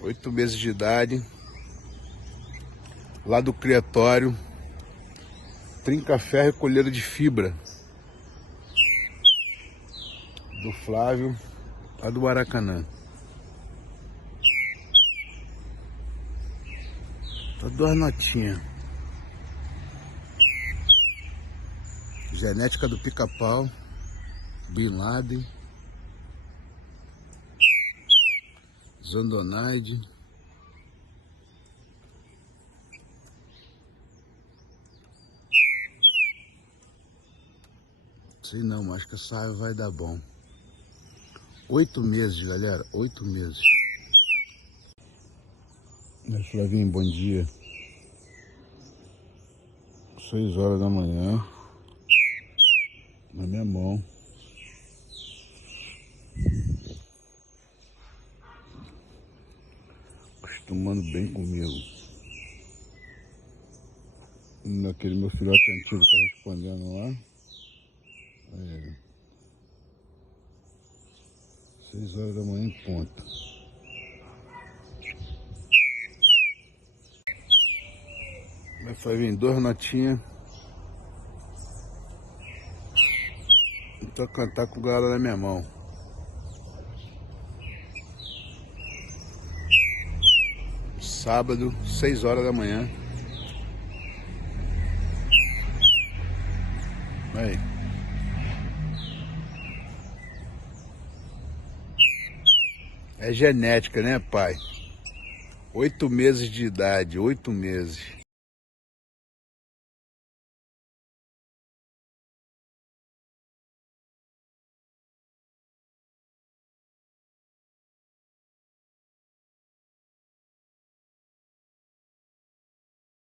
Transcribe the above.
8 meses de idade, lá do criatório, trinca-ferro e colheira de fibra, do Flávio, lá do Maracanã. Tá 2 notinhas. Genética do Pica-Pau, Bin Laden, Zondonaide. Sei não, mas acho que essa ave vai dar bom. 8 meses, galera, 8 meses. Flavinho, bom dia. 6 horas da manhã. Na minha mão. Acostumando bem comigo. Naquele meu filhote antigo tá respondendo lá. Aí, 6 horas da manhã em ponta. Vai vir 2 notinhas. Então cantar com o galo na minha mão. Sábado, 6 horas da manhã. Aí. É genética, né, pai? 8 meses de idade, 8 meses.